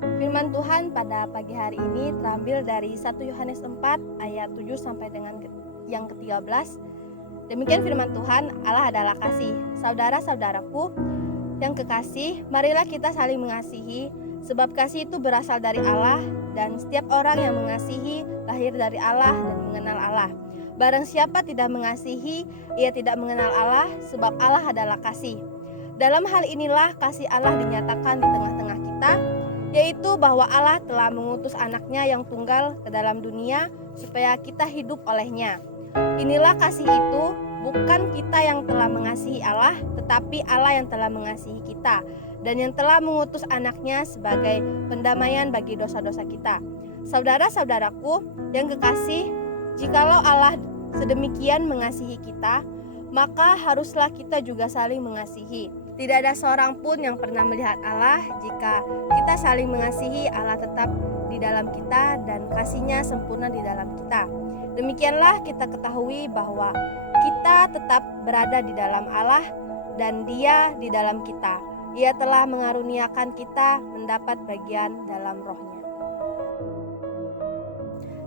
Firman Tuhan pada pagi hari ini terambil dari 1 Yohanes 4 ayat 7 sampai dengan yang ke-13. Demikian firman Tuhan, Allah adalah kasih. Saudara-saudaraku yang kekasih, marilah kita saling mengasihi, sebab kasih itu berasal dari Allah, dan setiap orang yang mengasihi lahir dari Allah dan mengenal Allah. Barang siapa tidak mengasihi, ia tidak mengenal Allah, sebab Allah adalah kasih. Dalam hal inilah kasih Allah dinyatakan di tengah-tengah kita, yaitu bahwa Allah telah mengutus anaknya yang tunggal ke dalam dunia supaya kita hidup olehnya. Inilah kasih itu, bukan kita yang telah mengasihi Allah, tetapi Allah yang telah mengasihi kita dan yang telah mengutus anaknya sebagai pendamaian bagi dosa-dosa kita. Saudara-saudaraku yang kekasih, jikalau Allah sedemikian mengasihi kita, maka haruslah kita juga saling mengasihi. Tidak ada seorang pun yang pernah melihat Allah. Jika kita saling mengasihi, Allah tetap di dalam kita dan kasih-Nya sempurna di dalam kita. Demikianlah kita ketahui bahwa kita tetap berada di dalam Allah dan Dia di dalam kita. Ia telah mengaruniakan kita mendapat bagian dalam Roh-Nya.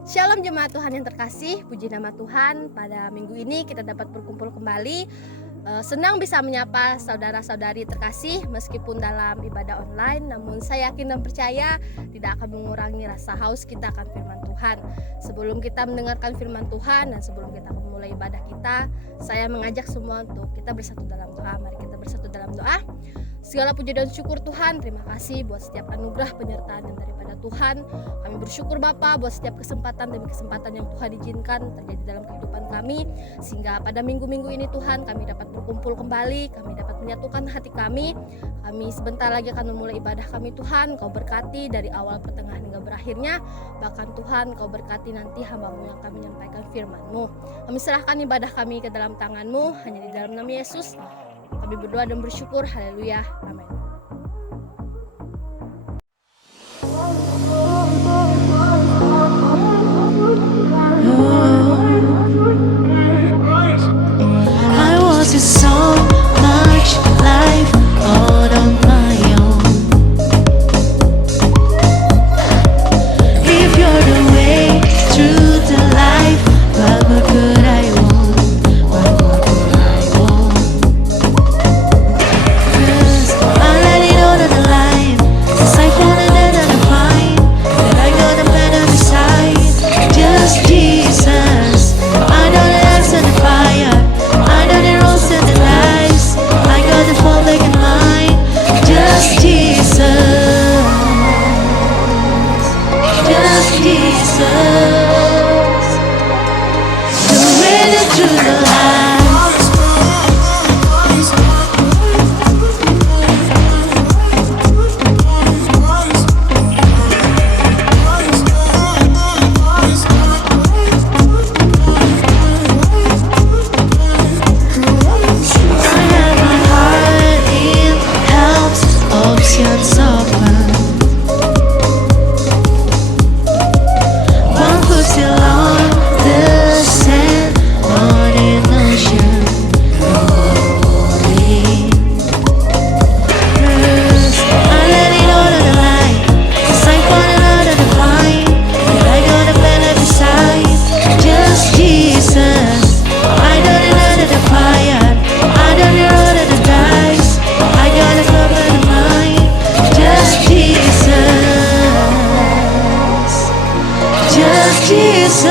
Shalom jemaat Tuhan yang terkasih, puji nama Tuhan. Pada minggu ini kita dapat berkumpul kembali. Senang bisa menyapa saudara-saudari terkasih meskipun dalam ibadah online, namun saya yakin dan percaya tidak akan mengurangi rasa haus kita akan firman Tuhan. Sebelum kita mendengarkan firman Tuhan dan sebelum kita memulai ibadah kita, saya mengajak semua untuk kita bersatu dalam doa. Mari kita bersatu dalam doa. Segala puji dan syukur Tuhan, terima kasih buat setiap anugerah penyertaan yang daripada Tuhan. Kami bersyukur Bapa buat setiap kesempatan demi kesempatan yang Tuhan izinkan terjadi dalam kehidupan kami, sehingga pada minggu-minggu ini Tuhan kami dapat berkumpul kembali, kami dapat menyatukan hati kami. Kami sebentar lagi akan memulai ibadah kami Tuhan. Kau berkati dari awal pertengahan hingga berakhirnya. Bahkan Tuhan Kau berkati nanti hamba-Mu yang akan menyampaikan firman-Mu. Kami serahkan ibadah kami ke dalam tangan-Mu, hanya di dalam nama Yesus kami berdoa dan bersyukur. Haleluya, amin. I was in so much life all on my own. If you're the way through the life, what more could I want? What more could I want? 'Cause I let it all on the line, 'cause I found it and I find that I got a better beside. Just Jesus, I don't ask in the fire, I know the rose and the lies, I got the fall back in mine. Just Jesus, just Jesus, the way that through the lies. I have my heart in helps, options open. One foot still on the sand, on an ocean, rolling. 'Cause I let it all on the line, 'cause I found out on the vine that I got a better beside. Just Jesus, I don't know the fire, I don't know the dice, I got a cover in mind. Just Jesus, just Jesus,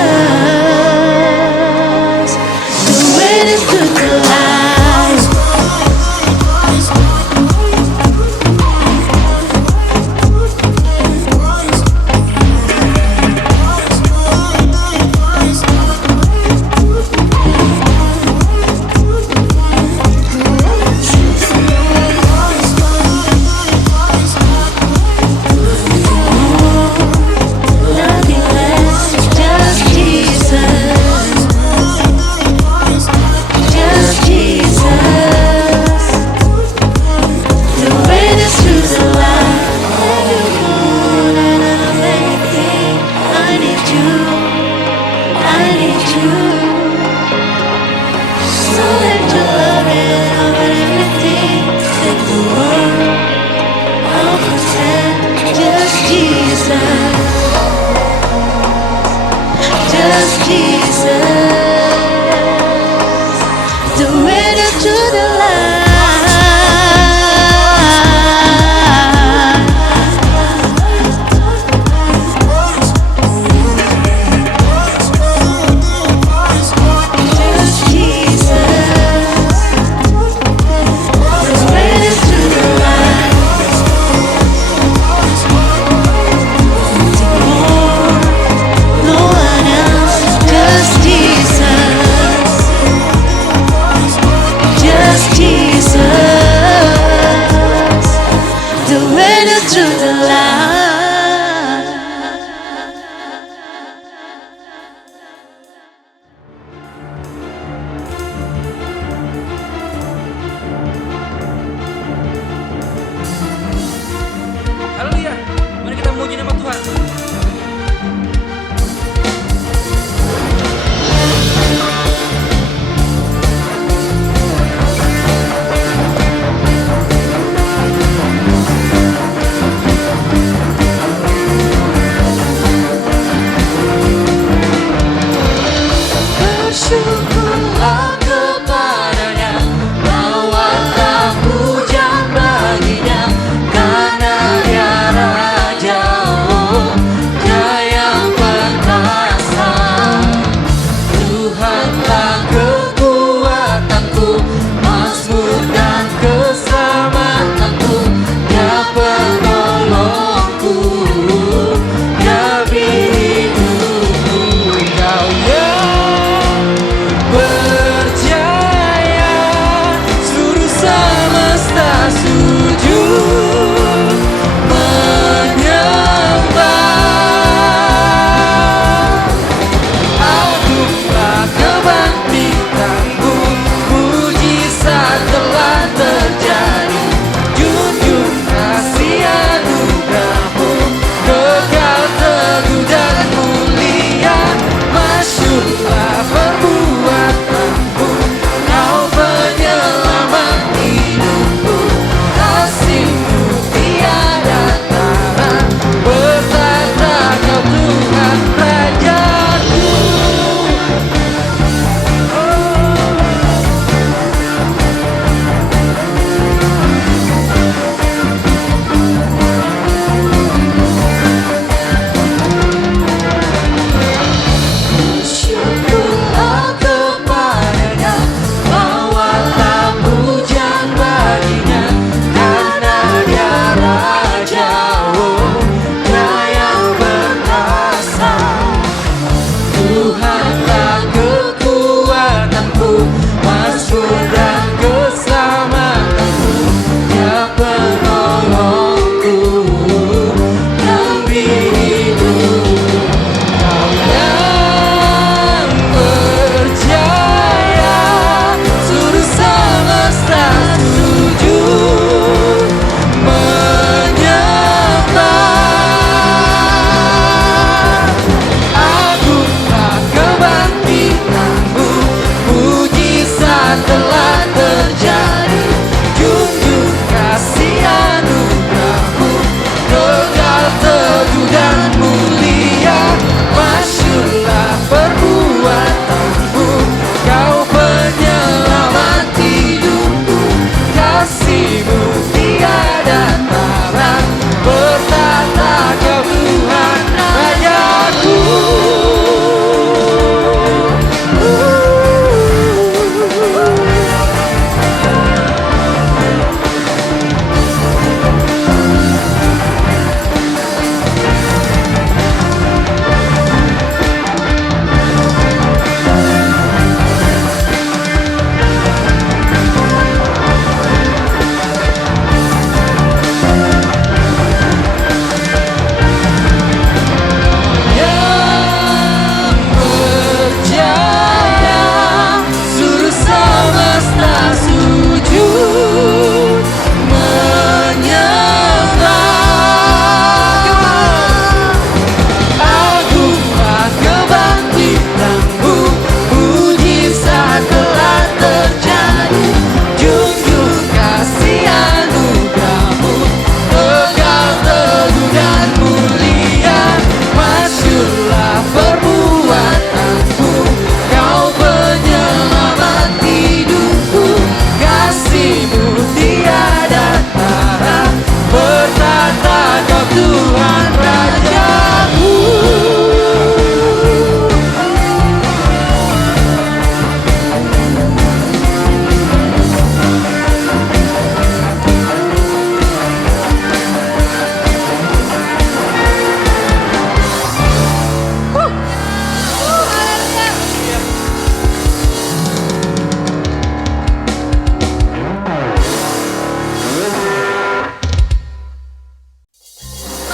the way that through the lies. Nothing less, just Jesus.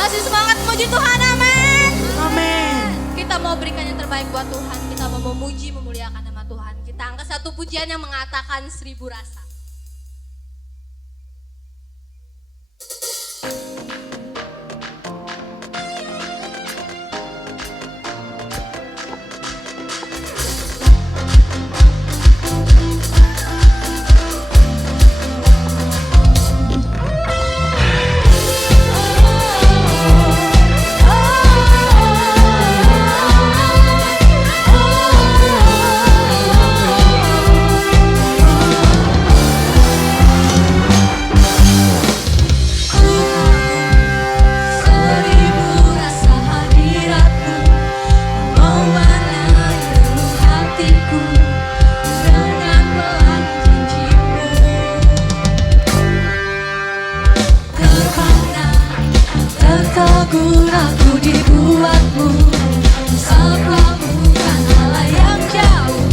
Masih semangat memuji Tuhan, amin. Amin. Kita mau berikan yang terbaik buat Tuhan. Kita mau memuji, memuliakan nama Tuhan. Kita angkat satu pujian yang mengatakan 1000 rasa. Terkagum aku dibuatmu, sebab bukan Allah yang jauh,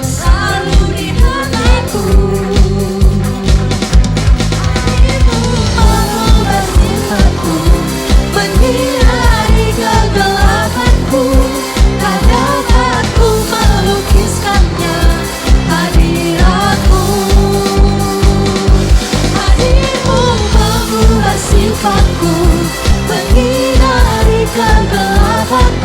selalu di hatiku. Hatimu mengubah sifatku, menyinari kegelapanku. Kadang aku melukiskannya hadiratmu. Hadirmu mengubah sifatku, menyinari kegelapanku.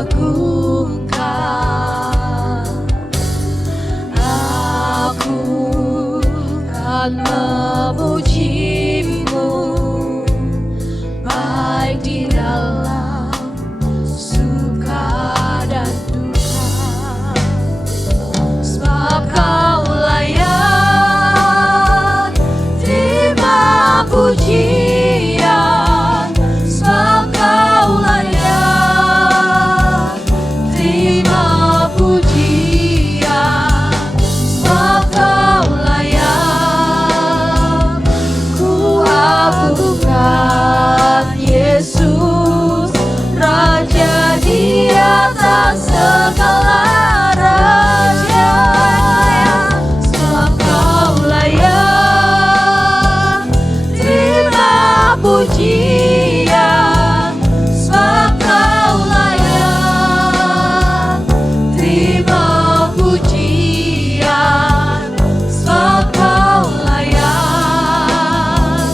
agungkan. Aku kan memujimu baik di dalam suka dan duka, sebab kau layak terima pujian, sebab kau layak terima pujian, sebab kau layak ku agungkan. Yesus Raja di atas segala raja, sebab kau layak terima pujian, sebab kau layak terima pujian, sebab kau layak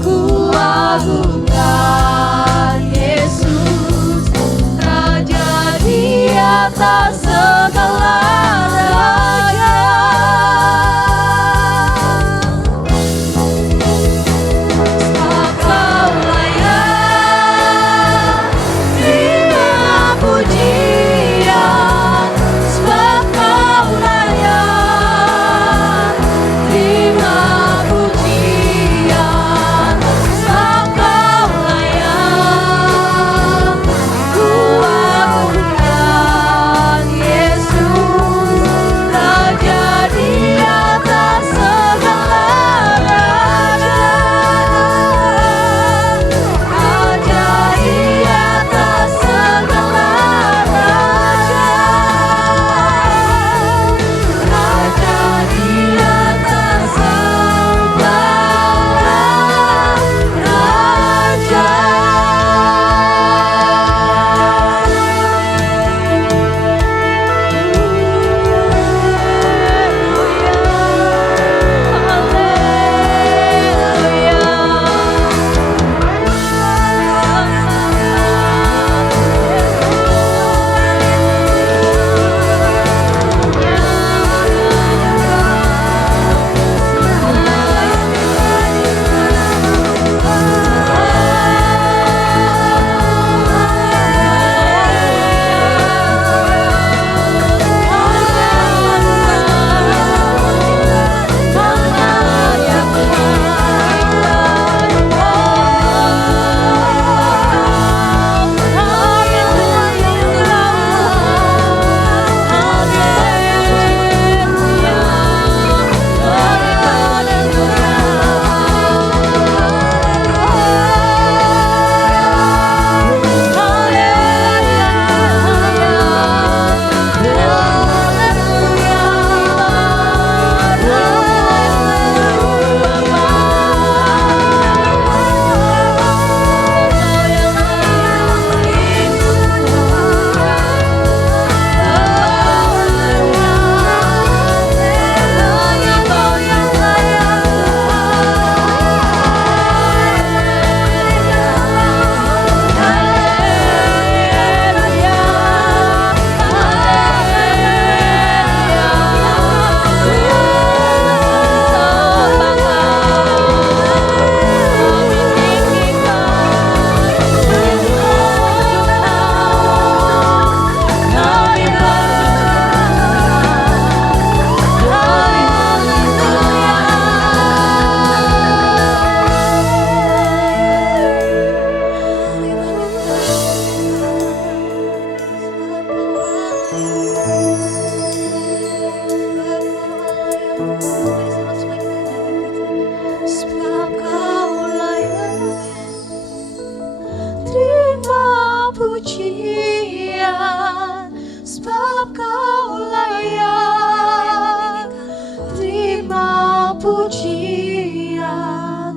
ku agungkan. Yesus Raja di atas segala raja, sebab kau layak terima pujian, sebab kau layak terima pujian, sebab kau layak ku agungkan. Yesus Raja di atas segala raja, Raja di atas segala raja, Raja di atas segala raja. Sebab kau layak terima pujian, sebab kau layak terima pujian,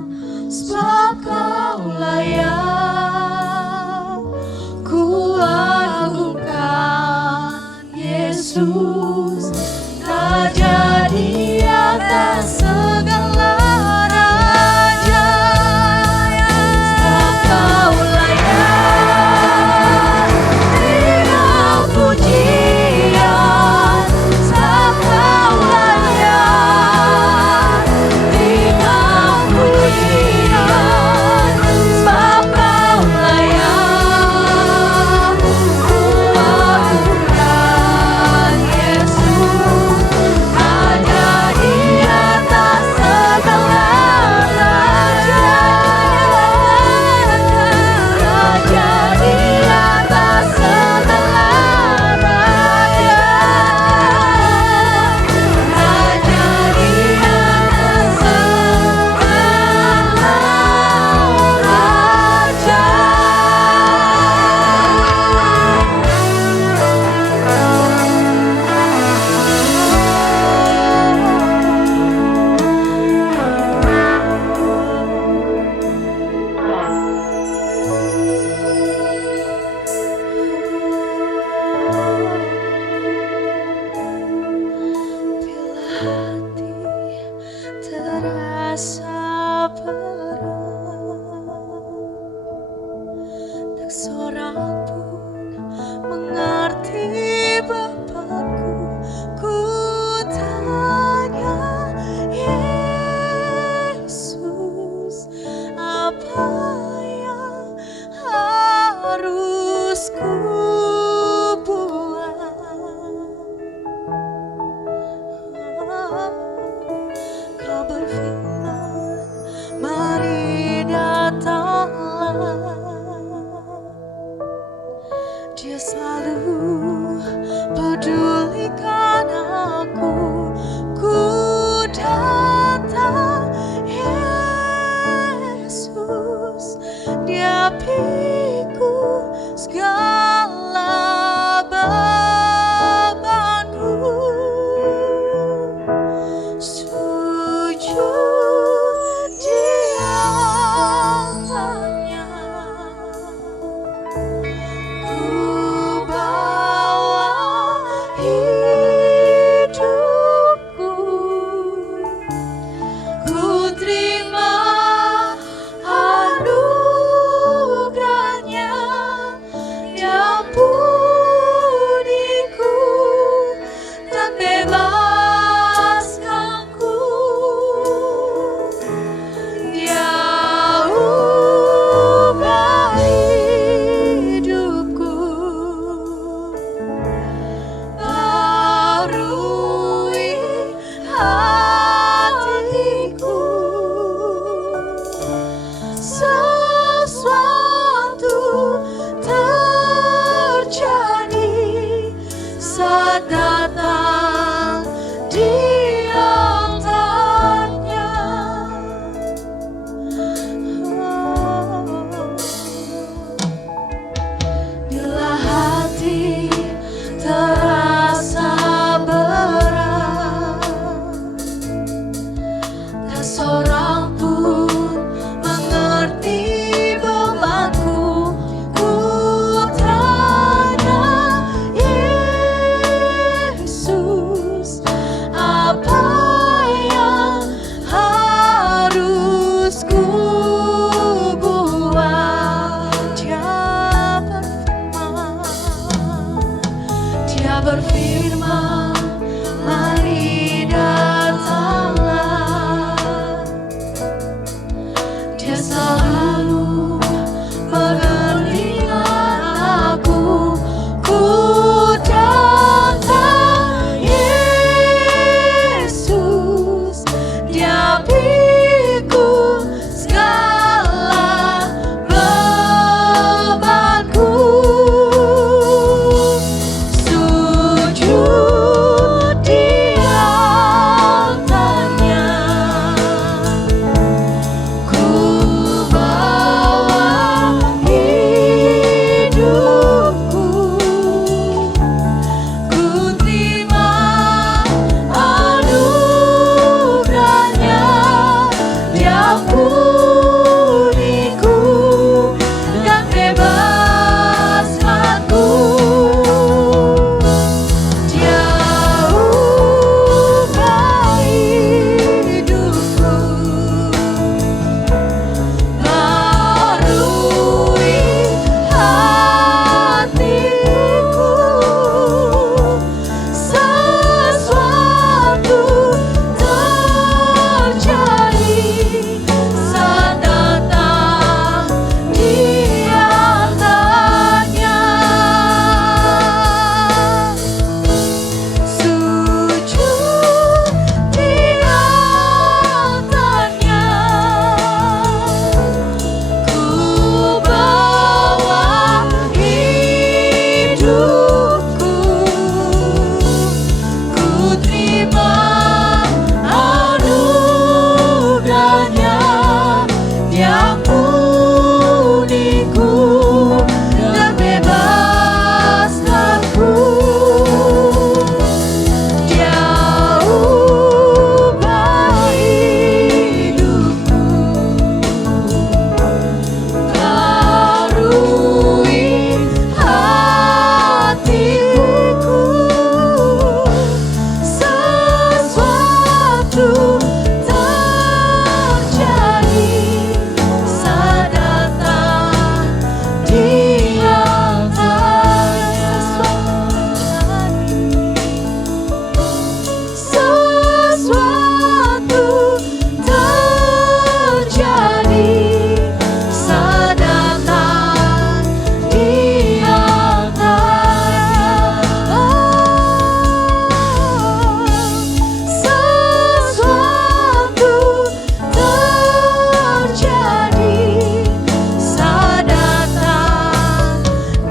sebab kau layak ku agungkan. Yesus Raja di atas segala raja, sebab kau layak terima seorang pun mengerti Bapakku. Ku tanya Yesus, apa yang harus ku buat? Kau berfirman, mari datanglah. Dia selalu pedulikan aku. Ku datang Yesus, Dia pikul segala bebanku. Sujud di atasnya, ku bawa hidup.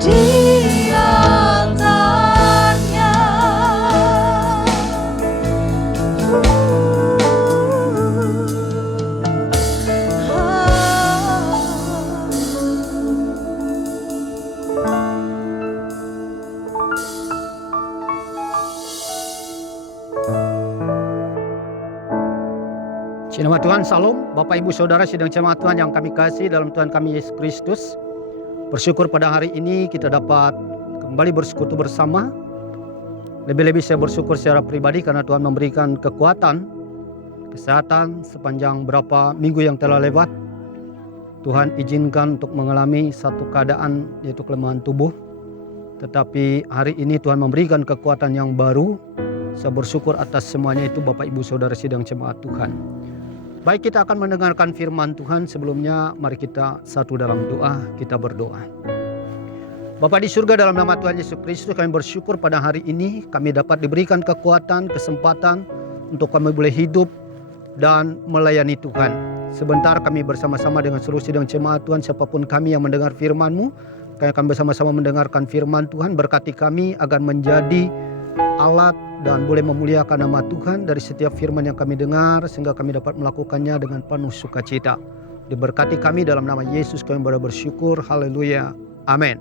di altarnya. Nama Tuhan, Salam, Bapak Ibu Saudara sidang jemaat Tuhan yang kami kasih dalam Tuhan kami Yesus Kristus. Bersyukur pada hari ini kita dapat kembali bersekutu bersama. Lebih-lebih saya bersyukur secara pribadi karena Tuhan memberikan kekuatan, kesehatan sepanjang berapa minggu yang telah lewat. Tuhan izinkan untuk mengalami satu keadaan yaitu kelemahan tubuh. Tetapi hari ini Tuhan memberikan kekuatan yang baru. Saya bersyukur atas semuanya itu Bapak Ibu Saudara sidang jemaat Tuhan. Baik, kita akan mendengarkan firman Tuhan. Sebelumnya mari kita satu dalam doa, kita berdoa. Bapa di surga, dalam nama Tuhan Yesus Kristus kami bersyukur pada hari ini kami dapat diberikan kekuatan, kesempatan untuk kami boleh hidup dan melayani Tuhan. Sebentar kami bersama-sama dengan seluruh sidang jemaat Tuhan, siapapun kami yang mendengar firman-Mu, kami akan bersama-sama mendengarkan firman Tuhan. Berkati kami agar menjadi alat dan boleh memuliakan nama Tuhan dari setiap firman yang kami dengar, sehingga kami dapat melakukannya dengan penuh sukacita. Diberkati kami dalam nama Yesus kami bersyukur. Haleluya. Amin.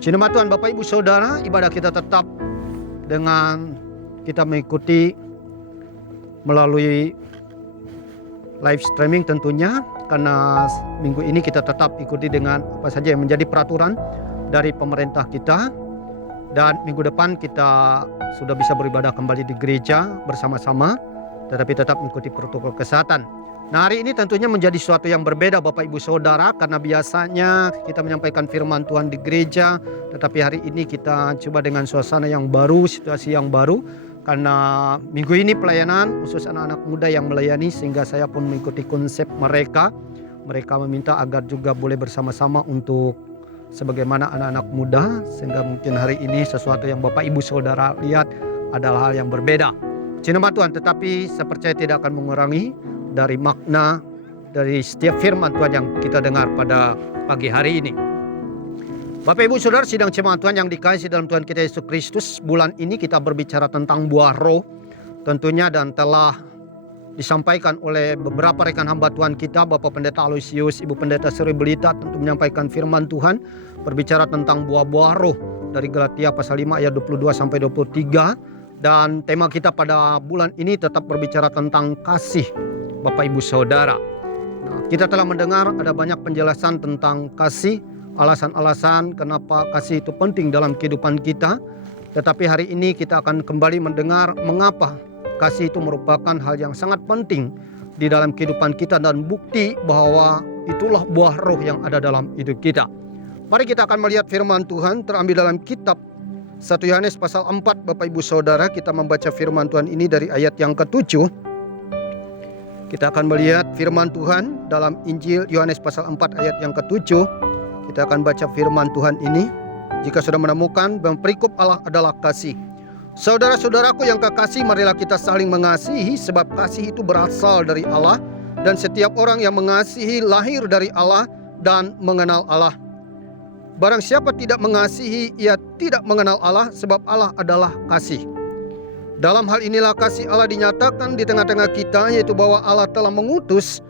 Jemaat Tuhan, Bapak Ibu Saudara, ibadah kita tetap dengan kita mengikuti melalui live streaming tentunya, karena minggu ini kita tetap ikuti dengan apa saja yang menjadi peraturan dari pemerintah kita. Dan minggu depan kita sudah bisa beribadah kembali di gereja bersama-sama, tetapi tetap mengikuti protokol kesehatan. Nah, hari ini tentunya menjadi sesuatu yang berbeda Bapak Ibu Saudara, karena biasanya kita menyampaikan firman Tuhan di gereja, tetapi hari ini kita coba dengan suasana yang baru, situasi yang baru, karena minggu ini pelayanan khusus anak-anak muda yang melayani, sehingga saya pun mengikuti konsep mereka. Mereka meminta agar juga boleh bersama-sama untuk sebagaimana anak-anak muda, sehingga mungkin hari ini sesuatu yang Bapak Ibu Saudara lihat adalah hal yang berbeda. Jemaat Tuhan, tetapi saya percaya tidak akan mengurangi dari makna dari setiap firman Tuhan yang kita dengar pada pagi hari ini. Bapak Ibu Saudara sidang jemaat Tuhan yang dikasihi dalam Tuhan kita Yesus Kristus, bulan ini kita berbicara tentang buah roh tentunya, dan telah disampaikan oleh beberapa rekan hamba Tuhan kita, Bapak Pendeta Aloysius, Ibu Pendeta Sri Belita, tentu menyampaikan firman Tuhan berbicara tentang buah-buah roh dari Galatia pasal 5 ayat 22 sampai 23, dan tema kita pada bulan ini tetap berbicara tentang kasih Bapak Ibu Saudara. Nah, kita telah mendengar ada banyak penjelasan tentang kasih, alasan-alasan kenapa kasih itu penting dalam kehidupan kita, tetapi hari ini kita akan kembali mendengar mengapa kasih itu merupakan hal yang sangat penting di dalam kehidupan kita dan bukti bahwa itulah buah roh yang ada dalam hidup kita. Mari kita akan melihat firman Tuhan terambil dalam kitab 1 Yohanes pasal 4 Bapak Ibu Saudara. Kita membaca firman Tuhan ini dari ayat yang ke-7. Kita akan melihat firman Tuhan dalam Injil Yohanes pasal 4 ayat yang ke-7. Kita akan baca firman Tuhan ini. Jika sudah menemukan, perikop Allah adalah kasih. Saudara-saudaraku yang kekasih, marilah kita saling mengasihi, sebab kasih itu berasal dari Allah, dan setiap orang yang mengasihi lahir dari Allah dan mengenal Allah. Barang siapa tidak mengasihi, ia tidak mengenal Allah, sebab Allah adalah kasih. Dalam hal inilah kasih Allah dinyatakan di tengah-tengah kita, yaitu bahwa Allah telah mengutus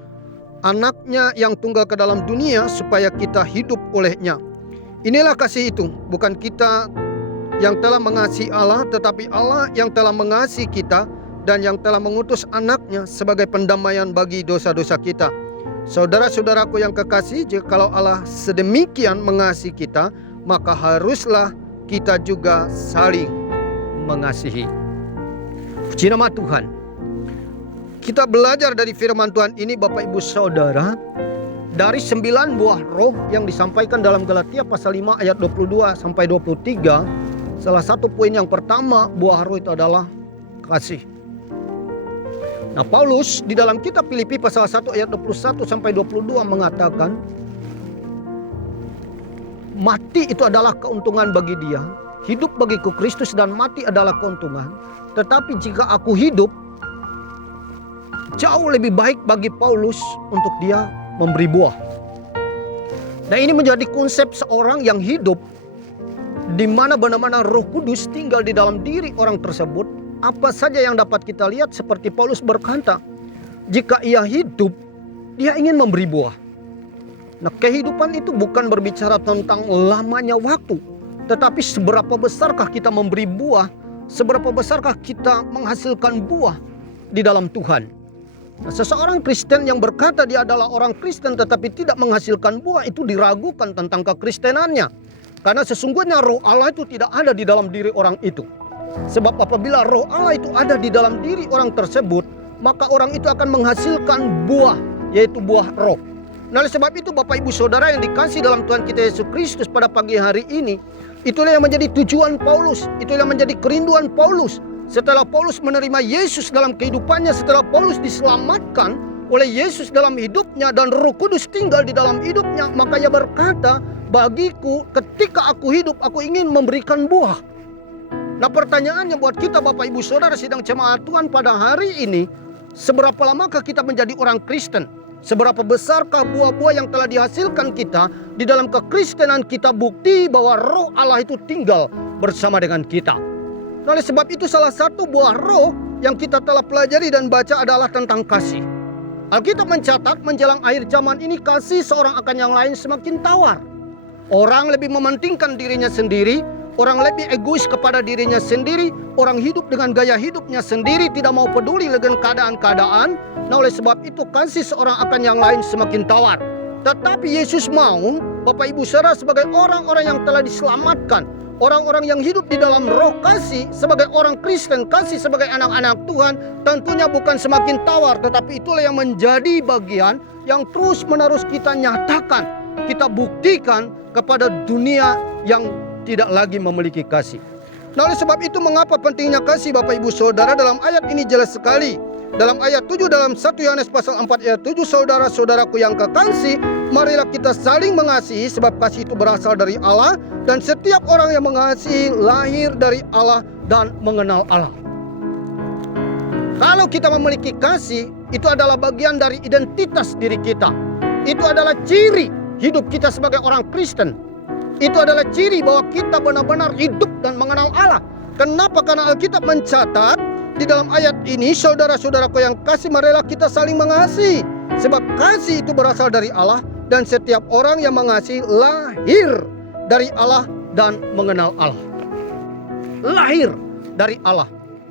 anaknya yang tunggal ke dalam dunia supaya kita hidup olehnya. Inilah kasih itu, bukan kita yang telah mengasihi Allah, tetapi Allah yang telah mengasihi kita dan yang telah mengutus anaknya sebagai pendamaian bagi dosa-dosa kita. Saudara-saudaraku yang kekasih, jikalau Allah sedemikian mengasihi kita, maka haruslah kita juga saling mengasihi. Puji nama Tuhan. Kita belajar dari firman Tuhan ini Bapak Ibu Saudara, dari 9 buah roh yang disampaikan dalam Galatia pasal 5 ayat 22 sampai 23, salah satu poin yang pertama buah roh itu adalah kasih. Nah, Paulus di dalam kitab Filipi pasal 1 ayat 21 sampai 22 mengatakan, mati itu adalah keuntungan bagi dia, hidup bagiku Kristus dan mati adalah keuntungan. Tetapi jika aku hidup, jauh lebih baik bagi Paulus untuk dia memberi buah. Nah, ini menjadi konsep seorang yang hidup di mana benar-benar Roh Kudus tinggal di dalam diri orang tersebut, apa saja yang dapat kita lihat seperti Paulus berkata, jika ia hidup, dia ingin memberi buah. Nah, kehidupan itu bukan berbicara tentang lamanya waktu, tetapi seberapa besarkah kita memberi buah, seberapa besarkah kita menghasilkan buah di dalam Tuhan. Nah, seseorang Kristen yang berkata dia adalah orang Kristen tetapi tidak menghasilkan buah, itu diragukan tentang kekristenannya. Karena sesungguhnya Roh Allah itu tidak ada di dalam diri orang itu. Sebab apabila Roh Allah itu ada di dalam diri orang tersebut, maka orang itu akan menghasilkan buah, yaitu buah roh. Nah, oleh sebab itu Bapak Ibu Saudara yang dikasih dalam Tuhan kita Yesus Kristus pada pagi hari ini, itulah yang menjadi tujuan Paulus, itulah yang menjadi kerinduan Paulus. Setelah Paulus menerima Yesus dalam kehidupannya, setelah Paulus diselamatkan oleh Yesus dalam hidupnya dan Roh Kudus tinggal di dalam hidupnya, maka ia berkata, bagiku ketika aku hidup, aku ingin memberikan buah. Nah, pertanyaannya buat kita Bapak Ibu Saudara sidang jemaat Tuhan pada hari ini, seberapa lamakah kita menjadi orang Kristen? Seberapa besarkah buah-buah yang telah dihasilkan kita di dalam kekristenan kita, bukti bahwa Roh Allah itu tinggal bersama dengan kita. Nah, oleh sebab itu salah satu buah roh yang kita telah pelajari dan baca adalah tentang kasih. Alkitab mencatat menjelang akhir zaman ini kasih seorang akan yang lain semakin tawar. Orang lebih mementingkan dirinya sendiri, orang lebih egois kepada dirinya sendiri, orang hidup dengan gaya hidupnya sendiri, tidak mau peduli dengan keadaan-keadaan. Nah, oleh sebab itu kasih seorang akan yang lain semakin tawar. Tetapi Yesus mau Bapak Ibu Saudara sebagai orang-orang yang telah diselamatkan, orang-orang yang hidup di dalam roh kasih, sebagai orang Kristen kasih, sebagai anak-anak Tuhan, tentunya bukan semakin tawar, tetapi itulah yang menjadi bagian yang terus-menerus kita nyatakan, kita buktikan kepada dunia yang tidak lagi memiliki kasih. Nah, oleh sebab itu mengapa pentingnya kasih Bapak Ibu Saudara? Dalam ayat ini jelas sekali. Dalam ayat 7 dalam 1 Yohanes pasal 4 ayat 7, saudara-saudaraku yang kekasih, marilah kita saling mengasihi sebab kasih itu berasal dari Allah dan setiap orang yang mengasihi lahir dari Allah dan mengenal Allah. Kalau kita memiliki kasih, itu adalah bagian dari identitas diri kita. Itu adalah ciri hidup kita sebagai orang Kristen. Itu adalah ciri bahwa kita benar-benar hidup dan mengenal Allah. Kenapa? Karena Alkitab mencatat di dalam ayat ini, saudara-saudaraku yang kasih, marilah kita saling mengasihi. Sebab kasih itu berasal dari Allah dan setiap orang yang mengasihi lahir dari Allah dan mengenal Allah. Lahir dari Allah.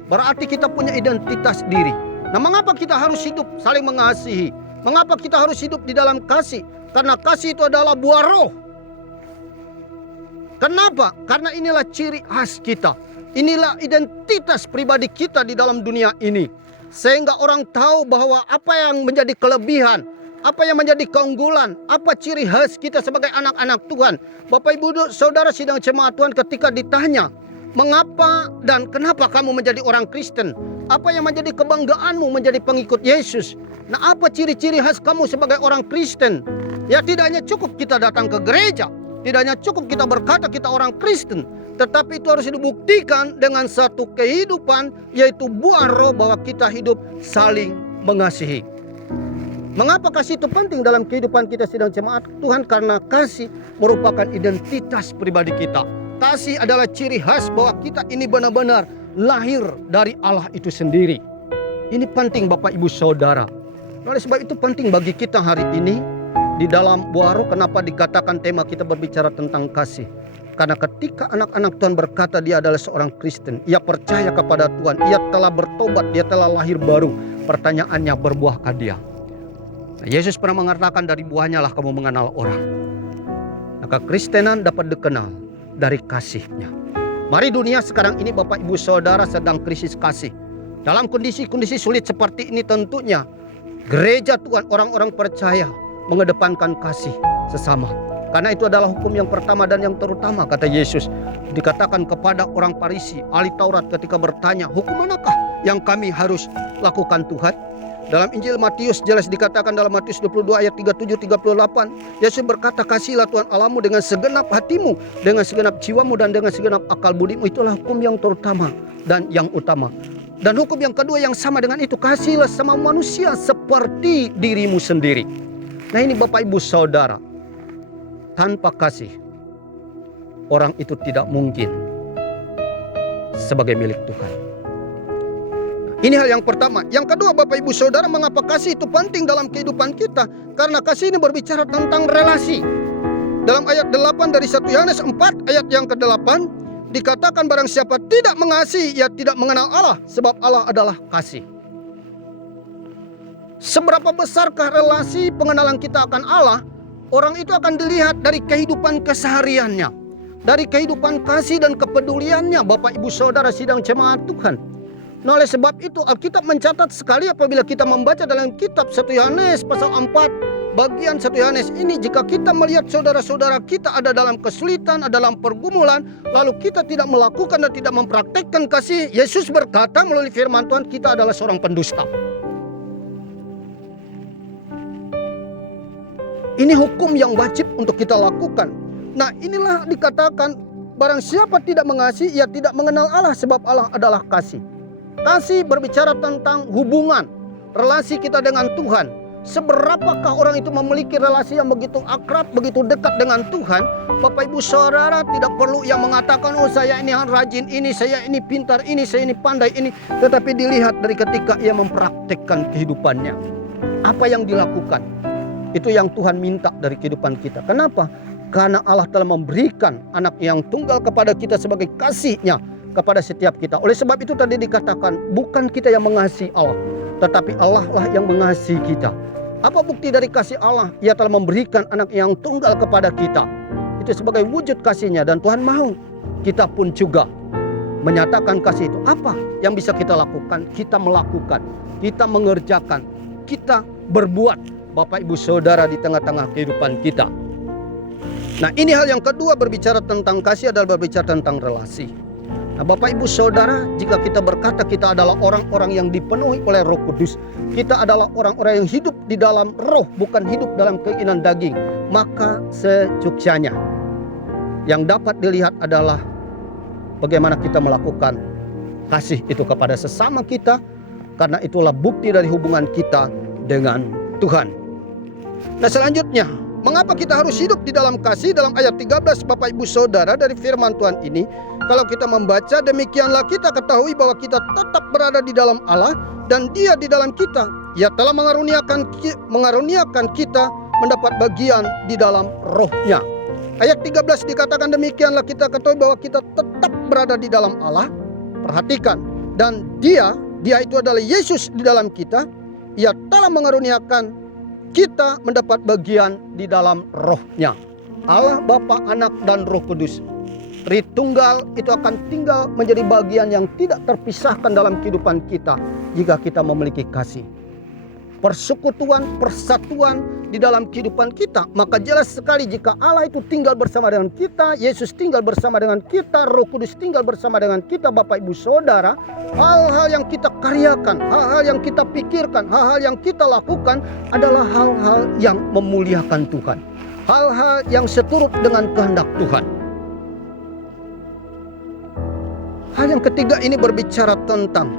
Berarti kita punya identitas diri. Nah, mengapa kita harus hidup saling mengasihi? Mengapa kita harus hidup di dalam kasih? Karena kasih itu adalah buah roh. Kenapa? Karena inilah ciri khas kita. Inilah identitas pribadi kita di dalam dunia ini. Sehingga orang tahu bahwa apa yang menjadi kelebihan, apa yang menjadi keunggulan, apa ciri khas kita sebagai anak-anak Tuhan. Bapak Ibu Saudara sidang jemaat Tuhan, ketika ditanya, mengapa dan kenapa kamu menjadi orang Kristen? Apa yang menjadi kebanggaanmu menjadi pengikut Yesus? Nah, apa ciri-ciri khas kamu sebagai orang Kristen? Ya, tidak hanya cukup kita datang ke gereja, tidak hanya cukup kita berkata kita orang Kristen, tetapi itu harus dibuktikan dengan satu kehidupan, yaitu buah roh, bahwa kita hidup saling mengasihi. Mengapa kasih itu penting dalam kehidupan kita sidang jemaat Tuhan? Karena kasih merupakan identitas pribadi kita. Kasih adalah ciri khas bahwa kita ini benar-benar lahir dari Allah itu sendiri. Ini penting Bapak Ibu Saudara. Oleh sebab itu penting bagi kita hari ini di dalam buah roh. Kenapa dikatakan tema kita berbicara tentang kasih? Karena ketika anak-anak Tuhan berkata dia adalah seorang Kristen, ia percaya kepada Tuhan, ia telah bertobat, dia telah lahir baru. Pertanyaannya, berbuahkah dia? Nah, Yesus pernah mengatakan dari buahnya lah kamu mengenal orang. Maka Kekristenan dapat dikenal dari kasihnya. Mari dunia sekarang ini Bapak Ibu Saudara sedang krisis kasih. Dalam kondisi-kondisi sulit seperti ini tentunya gereja Tuhan, orang-orang percaya mengedepankan kasih sesama. Karena itu adalah hukum yang pertama dan yang terutama, kata Yesus. Dikatakan kepada orang Farisi, ahli Taurat ketika bertanya, hukum manakah yang kami harus lakukan Tuhan? Dalam Injil Matius jelas dikatakan dalam Matius 22 ayat 37-38. Yesus berkata, kasihlah Tuhan Allahmu dengan segenap hatimu, dengan segenap jiwamu, dan dengan segenap akal budimu. Itulah hukum yang terutama dan yang utama. Dan hukum yang kedua yang sama dengan itu, kasihlah sama manusia seperti dirimu sendiri. Nah, ini Bapak Ibu Saudara, tanpa kasih orang itu tidak mungkin sebagai milik Tuhan. Ini hal yang pertama. Yang kedua, Bapak Ibu Saudara, mengapa kasih itu penting dalam kehidupan kita? Karena kasih ini berbicara tentang relasi. Dalam ayat 8 dari 1 Yohanes 4 ayat yang ke-8 dikatakan, barang siapa tidak mengasihi, ia tidak mengenal Allah, sebab Allah adalah kasih. Seberapa besarkah relasi pengenalan kita akan Allah? Orang itu akan dilihat dari kehidupan kesehariannya, dari kehidupan kasih dan kepeduliannya, Bapak Ibu Saudara sidang jemaat Tuhan. Nah, oleh sebab itu Alkitab mencatat sekali apabila kita membaca dalam kitab 1 Yohanes pasal 4 bagian 1 Yohanes ini, jika kita melihat saudara-saudara kita ada dalam kesulitan, ada dalam pergumulan, lalu kita tidak melakukan dan tidak mempraktekkan kasih, Yesus berkata melalui firman Tuhan, kita adalah seorang pendusta. Ini hukum yang wajib untuk kita lakukan. Nah, inilah dikatakan, barang siapa tidak mengasihi, ia tidak mengenal Allah, sebab Allah adalah kasih. Kasih berbicara tentang hubungan, relasi kita dengan Tuhan. Seberapakah orang itu memiliki relasi yang begitu akrab, begitu dekat dengan Tuhan? Bapak Ibu Saudara, tidak perlu yang mengatakan, oh saya ini rajin ini, saya ini pintar ini, saya ini pandai ini. Tetapi dilihat dari ketika ia mempraktekkan kehidupannya. Apa yang dilakukan? Itu yang Tuhan minta dari kehidupan kita. Kenapa? Karena Allah telah memberikan anak yang tunggal kepada kita sebagai kasih-Nya kepada setiap kita. Oleh sebab itu tadi dikatakan, bukan kita yang mengasihi Allah, tetapi Allah lah yang mengasihi kita. Apa bukti dari kasih Allah? Ia telah memberikan anak yang tunggal kepada kita. Itu sebagai wujud kasih-Nya, dan Tuhan mau kita pun juga menyatakan kasih itu. Apa yang bisa kita lakukan? Kita melakukan, kita mengerjakan, kita berbuat, Bapak Ibu Saudara, di tengah-tengah kehidupan kita. Nah, ini hal yang kedua, berbicara tentang kasih adalah berbicara tentang relasi. Nah, Bapak Ibu Saudara, jika kita berkata kita adalah orang-orang yang dipenuhi oleh Roh Kudus, kita adalah orang-orang yang hidup di dalam roh, bukan hidup dalam keinginan daging, maka secuksanya yang dapat dilihat adalah bagaimana kita melakukan kasih itu kepada sesama kita, karena itulah bukti dari hubungan kita dengan Tuhan. Nah, selanjutnya, mengapa kita harus hidup di dalam kasih? Dalam ayat 13 Bapak Ibu Saudara dari firman Tuhan ini, kalau kita membaca, demikianlah kita ketahui bahwa kita tetap berada di dalam Allah dan Dia di dalam kita. Ia telah mengaruniakan kita mendapat bagian di dalam roh-Nya. Ayat 13 dikatakan, demikianlah kita ketahui bahwa kita tetap berada di dalam Allah. Perhatikan, dan Dia itu adalah Yesus di dalam kita. Ia telah mengaruniakan kita mendapat bagian di dalam roh-Nya. Allah, Bapa, Anak, dan Roh Kudus, Tritunggal itu akan tinggal menjadi bagian yang tidak terpisahkan dalam kehidupan kita jika kita memiliki kasih. Persekutuan, persatuan di dalam kehidupan kita, maka jelas sekali jika Allah itu tinggal bersama dengan kita, Yesus tinggal bersama dengan kita, Roh Kudus tinggal bersama dengan kita, Bapak Ibu Saudara, hal-hal yang kita karyakan, hal-hal yang kita pikirkan, hal-hal yang kita lakukan adalah hal-hal yang memuliakan Tuhan, hal-hal yang seturut dengan kehendak Tuhan. Hal yang ketiga ini berbicara tentang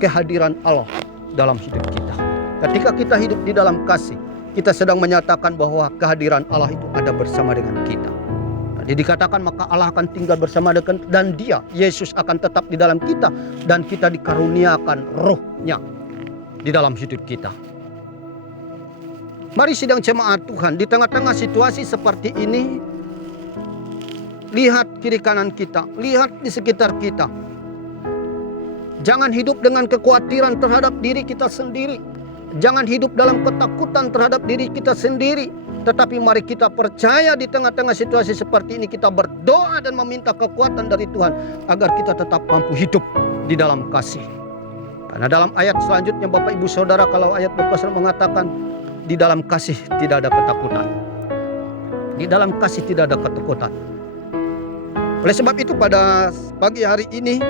kehadiran Allah dalam hidup kita. Ketika kita hidup di dalam kasih, kita sedang menyatakan bahwa kehadiran Allah itu ada bersama dengan kita. Jadi dikatakan maka Allah akan tinggal bersama dengan, dan Dia, Yesus, akan tetap di dalam kita, dan kita dikaruniakan roh-Nya di dalam hidup kita. Mari sidang jemaat Tuhan, di tengah-tengah situasi seperti ini, lihat kiri kanan kita, lihat di sekitar kita. Jangan hidup dengan kekhawatiran terhadap diri kita sendiri. Jangan hidup dalam ketakutan terhadap diri kita sendiri. Tetapi mari kita percaya di tengah-tengah situasi seperti ini, kita berdoa dan meminta kekuatan dari Tuhan agar kita tetap mampu hidup di dalam kasih. Karena dalam ayat selanjutnya Bapak Ibu Saudara, kalau ayat 12 mengatakan, di dalam kasih tidak ada ketakutan. Di dalam kasih tidak ada ketakutan. Oleh sebab itu pada pagi hari ini,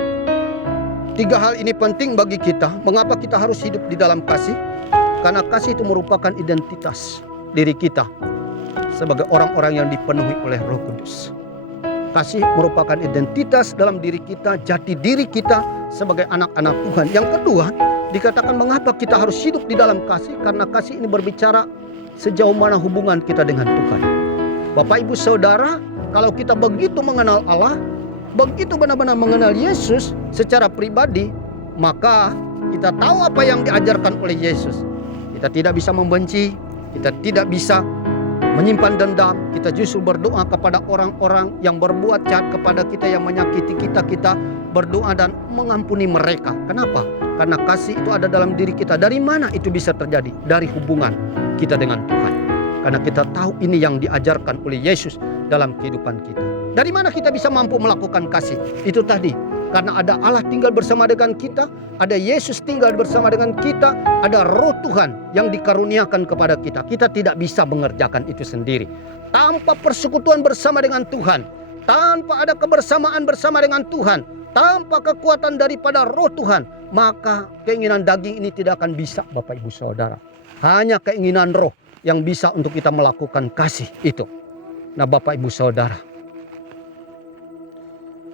3 hal ini penting bagi kita. Mengapa kita harus hidup di dalam kasih? Karena kasih itu merupakan identitas diri kita sebagai orang-orang yang dipenuhi oleh Roh Kudus. Kasih merupakan identitas dalam diri kita, jati diri kita sebagai anak-anak Tuhan. Yang kedua, dikatakan mengapa kita harus hidup di dalam kasih? Karena kasih ini berbicara sejauh mana hubungan kita dengan Tuhan. Bapak Ibu Saudara, kalau kita begitu mengenal Allah, begitu benar-benar mengenal Yesus secara pribadi, maka kita tahu apa yang diajarkan oleh Yesus. Kita tidak bisa membenci, kita tidak bisa menyimpan dendam. Kita justru berdoa kepada orang-orang yang berbuat jahat kepada kita, yang menyakiti kita. Kita berdoa dan mengampuni mereka. Kenapa? Karena kasih itu ada dalam diri kita. Dari mana itu bisa terjadi? Dari hubungan kita dengan Tuhan. Karena kita tahu ini yang diajarkan oleh Yesus dalam kehidupan kita. Dari mana kita bisa mampu melakukan kasih? Itu tadi, karena ada Allah tinggal bersama dengan kita, ada Yesus tinggal bersama dengan kita, ada Roh Tuhan yang dikaruniakan kepada kita. Kita tidak bisa mengerjakan itu sendiri. Tanpa persekutuan bersama dengan Tuhan, tanpa ada kebersamaan bersama dengan Tuhan, tanpa kekuatan daripada Roh Tuhan, maka keinginan daging ini tidak akan bisa, Bapak Ibu Saudara. Hanya keinginan Roh yang bisa untuk kita melakukan kasih itu. Nah, Bapak Ibu Saudara,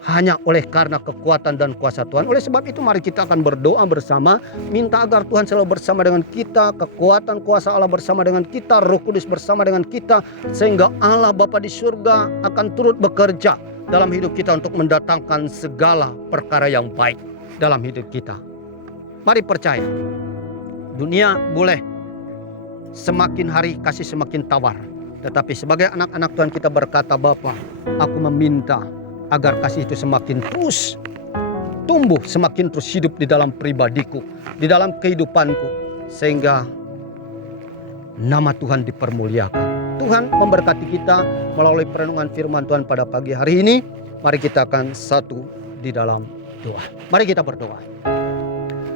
hanya oleh karena kekuatan dan kuasa Tuhan. Oleh sebab itu mari kita akan berdoa bersama, minta agar Tuhan selalu bersama dengan kita, kekuatan kuasa Allah bersama dengan kita, Roh Kudus bersama dengan kita, sehingga Allah Bapa di surga akan turut bekerja dalam hidup kita untuk mendatangkan segala perkara yang baik dalam hidup kita. Mari percaya, dunia boleh semakin hari kasih semakin tawar, tetapi sebagai anak-anak Tuhan kita berkata, Bapa, aku meminta agar kasih itu semakin terus tumbuh, semakin terus hidup di dalam pribadiku, di dalam kehidupanku, sehingga nama Tuhan dipermuliakan. Tuhan memberkati kita melalui perenungan firman Tuhan pada pagi hari ini. Mari kita akan satu di dalam doa. Mari kita berdoa.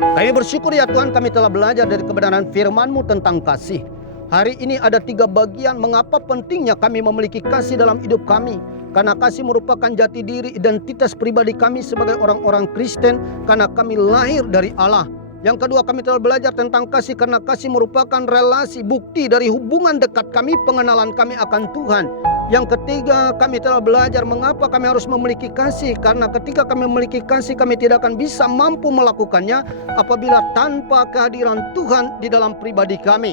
Kami bersyukur ya Tuhan, kami telah belajar dari kebenaran firman-Mu tentang kasih. Hari ini ada 3 bagian mengapa pentingnya kami memiliki kasih dalam hidup kami. Karena kasih merupakan jati diri identitas pribadi kami sebagai orang-orang Kristen, karena kami lahir dari Allah. Yang kedua, kami telah belajar tentang kasih karena kasih merupakan relasi, bukti dari hubungan dekat kami, pengenalan kami akan Tuhan. Yang ketiga, kami telah belajar mengapa kami harus memiliki kasih, karena ketika kami memiliki kasih, kami tidak akan bisa mampu melakukannya apabila tanpa kehadiran Tuhan di dalam pribadi kami.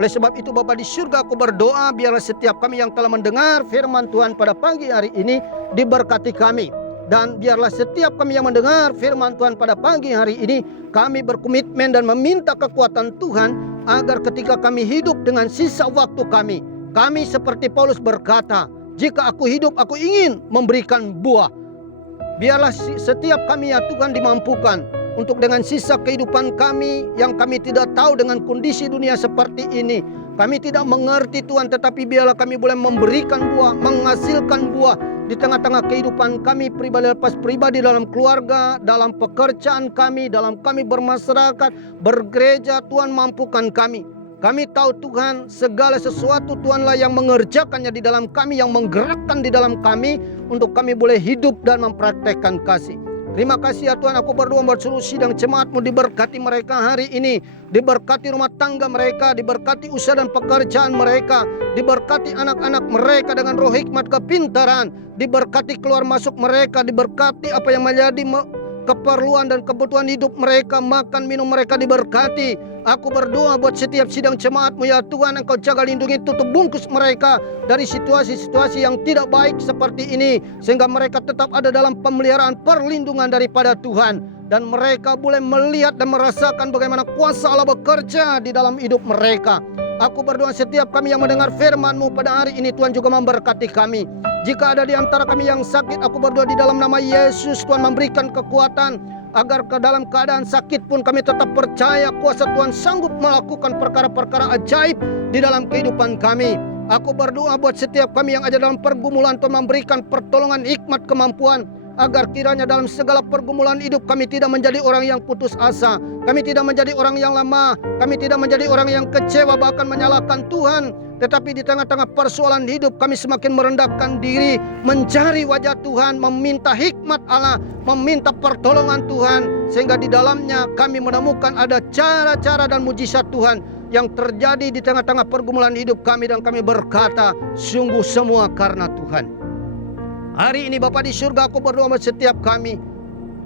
Oleh sebab itu Bapa di surga, aku berdoa biarlah setiap kami yang telah mendengar firman Tuhan pada pagi hari ini diberkati kami. Dan biarlah setiap kami yang mendengar firman Tuhan pada pagi hari ini, kami berkomitmen dan meminta kekuatan Tuhan agar ketika kami hidup dengan sisa waktu kami seperti Paulus berkata, jika aku hidup aku ingin memberikan buah. Biarlah setiap kami ya Tuhan dimampukan untuk dengan sisa kehidupan kami yang kami tidak tahu dengan kondisi dunia seperti ini. Kami tidak mengerti Tuhan, tetapi biarlah kami boleh memberikan buah, menghasilkan buah di tengah-tengah kehidupan kami pribadi lepas pribadi, dalam keluarga, dalam pekerjaan kami, dalam kami bermasyarakat, bergereja. Tuhan mampukan kami. Kami tahu Tuhan segala sesuatu Tuhanlah yang mengerjakannya di dalam kami, yang menggerakkan di dalam kami untuk kami boleh hidup dan mempraktekkan kasih. Terima kasih ya Tuhan, aku berdoa buat seluruh sidang jemaat-Mu, diberkati mereka hari ini, diberkati rumah tangga mereka, diberkati usaha dan pekerjaan mereka, diberkati anak-anak mereka dengan roh hikmat kepintaran, diberkati keluar masuk mereka, diberkati apa yang menjadi keperluan dan kebutuhan hidup mereka, makan minum mereka diberkati. Aku berdoa buat setiap sidang jemaat-Mu ya Tuhan, Engkau jaga, lindungi, tutup bungkus mereka dari situasi-situasi yang tidak baik seperti ini, sehingga mereka tetap ada dalam pemeliharaan perlindungan daripada Tuhan, dan mereka boleh melihat dan merasakan bagaimana kuasa Allah bekerja di dalam hidup mereka. Aku berdoa setiap kami yang mendengar firman-Mu pada hari ini, Tuhan juga memberkati kami. Jika ada di antara kami yang sakit, aku berdoa di dalam nama Yesus, Tuhan memberikan kekuatan agar ke dalam keadaan sakit pun kami tetap percaya kuasa Tuhan sanggup melakukan perkara-perkara ajaib di dalam kehidupan kami. Aku berdoa buat setiap kami yang ada dalam pergumulan, Tuhan memberikan pertolongan, hikmat, kemampuan, agar kiranya dalam segala pergumulan hidup kami tidak menjadi orang yang putus asa, kami tidak menjadi orang yang lemah, kami tidak menjadi orang yang kecewa bahkan menyalahkan Tuhan. Tetapi di tengah-tengah persoalan hidup kami semakin merendahkan diri, mencari wajah Tuhan, meminta hikmat Allah, meminta pertolongan Tuhan, sehingga di dalamnya kami menemukan ada cara-cara dan mujizat Tuhan yang terjadi di tengah-tengah pergumulan hidup kami, dan kami berkata, sungguh semua karena Tuhan. Hari ini Bapa di surga, aku berdoa buat setiap kami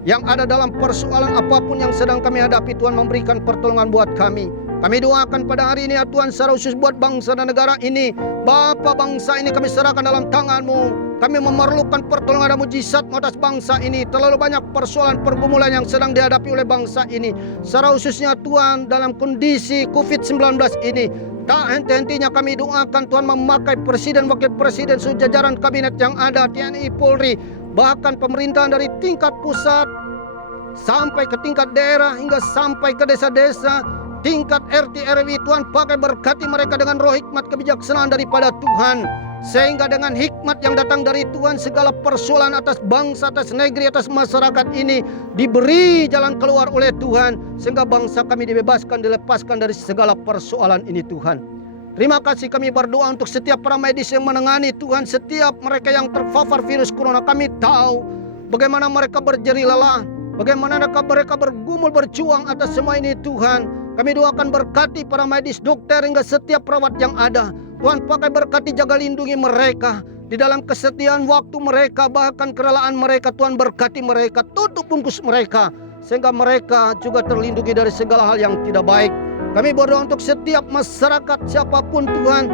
yang ada dalam persoalan apapun yang sedang kami hadapi, Tuhan memberikan pertolongan buat kami. Kami doakan pada hari ini ya Tuhan, secara khusus buat bangsa dan negara ini. Bapa, bangsa ini kami serahkan dalam tangan-Mu. Kami memerlukan pertolongan dan mujizat atas bangsa ini. Terlalu banyak persoalan pergumulan yang sedang dihadapi oleh bangsa ini. Secara khususnya Tuhan dalam kondisi COVID-19 ini. Tak henti-hentinya kami doakan Tuhan memakai presiden, wakil presiden, sejajaran kabinet yang ada, TNI, Polri, bahkan pemerintahan dari tingkat pusat sampai ke tingkat daerah hingga sampai ke desa-desa, tingkat RT RW. Tuhan pakai berkati mereka dengan roh hikmat kebijaksanaan daripada Tuhan, sehingga dengan hikmat yang datang dari Tuhan segala persoalan atas bangsa, atas negeri, atas masyarakat ini diberi jalan keluar oleh Tuhan, sehingga bangsa kami dibebaskan, dilepaskan dari segala persoalan ini Tuhan. Terima kasih, kami berdoa untuk setiap para medis yang menangani Tuhan, setiap mereka yang terpapar virus corona. Kami tahu bagaimana mereka berjerih lelah, bagaimana mereka bergumul berjuang atas semua ini Tuhan. Kami doakan berkati para medis, dokter, hingga setiap perawat yang ada. Tuhan pakai berkati, jaga lindungi mereka di dalam kesetiaan waktu mereka, bahkan kerelaan mereka. Tuhan berkati mereka, tutup bungkus mereka, sehingga mereka juga terlindungi dari segala hal yang tidak baik. Kami berdoa untuk setiap masyarakat siapapun Tuhan,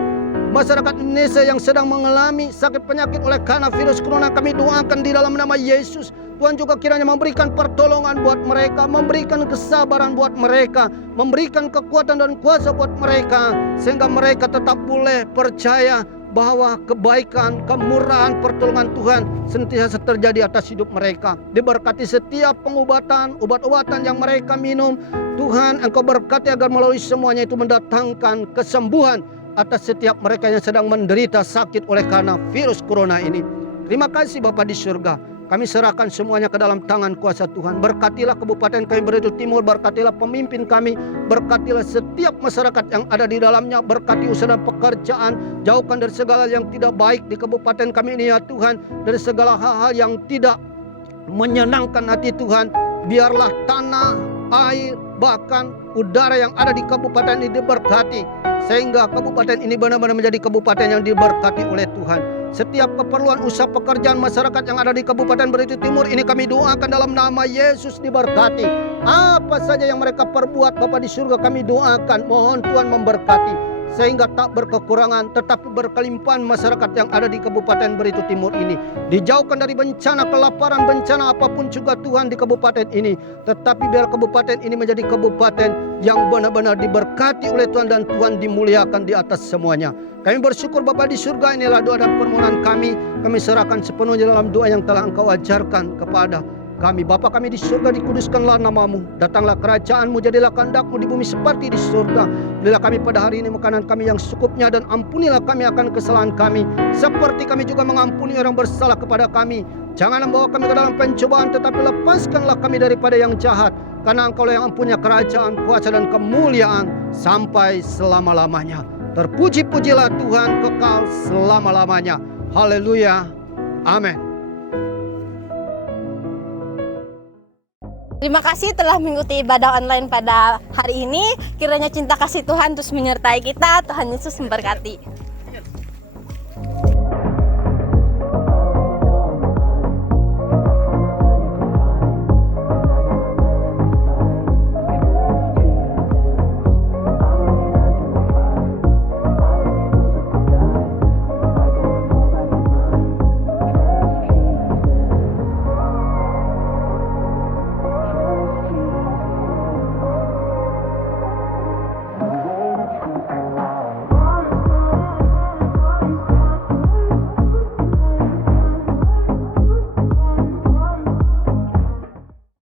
masyarakat Indonesia yang sedang mengalami sakit penyakit oleh karena virus corona. Kami doakan di dalam nama Yesus, Tuhan juga kiranya memberikan pertolongan buat mereka, memberikan kesabaran buat mereka, memberikan kekuatan dan kuasa buat mereka, sehingga mereka tetap boleh percaya bahwa kebaikan, kemurahan, pertolongan Tuhan senantiasa terjadi atas hidup mereka. Diberkati setiap pengobatan, obat-obatan yang mereka minum. Tuhan, Engkau berkati agar melalui semuanya itu mendatangkan kesembuhan atas setiap mereka yang sedang menderita sakit oleh karena virus corona ini. Terima kasih Bapa di surga. Kami serahkan semuanya ke dalam tangan kuasa Tuhan. Berkatilah Kabupaten kami Barito Timur, berkatilah pemimpin kami, berkatilah setiap masyarakat yang ada di dalamnya, berkati usaha dan pekerjaan, jauhkan dari segala yang tidak baik di kabupaten kami ini ya Tuhan, dari segala hal-hal yang tidak menyenangkan hati Tuhan. Biarlah tanah, air, bahkan udara yang ada di kabupaten ini diberkati, sehingga kabupaten ini benar-benar menjadi kabupaten yang diberkati oleh Tuhan. Setiap keperluan usaha pekerjaan masyarakat yang ada di Kabupaten Barito Timur ini kami doakan dalam nama Yesus diberkati. Apa saja yang mereka perbuat Bapa di surga kami doakan, mohon Tuhan memberkati, sehingga tak berkekurangan tetapi berkelimpahan masyarakat yang ada di Kabupaten Barito Timur ini. Dijauhkan dari bencana kelaparan, bencana apapun juga Tuhan di kabupaten ini. Tetapi biar kabupaten ini menjadi kabupaten yang benar-benar diberkati oleh Tuhan dan Tuhan dimuliakan di atas semuanya. Kami bersyukur Bapa di surga, inilah doa dan permohonan kami. Kami serahkan sepenuhnya dalam doa yang telah Engkau ajarkan kepada kami. Bapa kami di surga, dikuduskanlah namamu. Datanglah kerajaanmu, jadilah kehendak-Mu di bumi seperti di surga. Berilah kami pada hari ini makanan kami yang secukupnya, dan ampunilah kami akan kesalahan kami, seperti kami juga mengampuni orang bersalah kepada kami. Jangan membawa kami ke dalam pencobaan, tetapi lepaskanlah kami daripada yang jahat. Karena Engkau yang mempunyai kerajaan, kuasa dan kemuliaan sampai selama-lamanya. Terpuji-pujilah Tuhan kekal selama-lamanya. Haleluya. Amin. Terima kasih telah mengikuti ibadah online pada hari ini. Kiranya cinta kasih Tuhan terus menyertai kita. Tuhan Yesus memberkati.